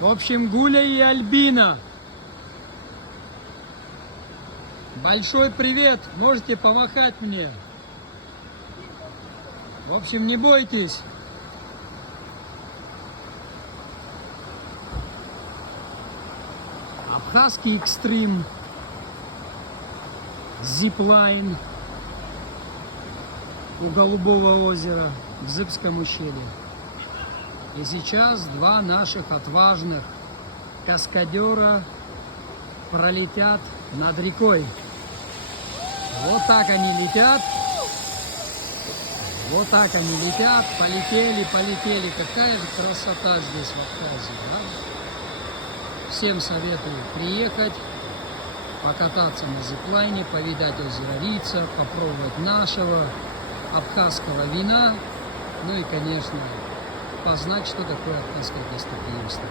В общем, Гуля и Альбина. Большой привет. Можете помахать мне. В общем, не бойтесь. Абхазский экстрим. Зиплайн. У Голубого озера в Зыбском ущелье. И сейчас два наших отважных каскадера пролетят над рекой. Вот так они летят. Вот так они летят. Полетели, полетели. Какая же красота здесь в Абхазии, да? Всем советую приехать, покататься на зиплайне, повидать озеро Рица, попробовать нашего абхазского вина. Ну и, конечно, познать, что такое абхазское гостеприимство.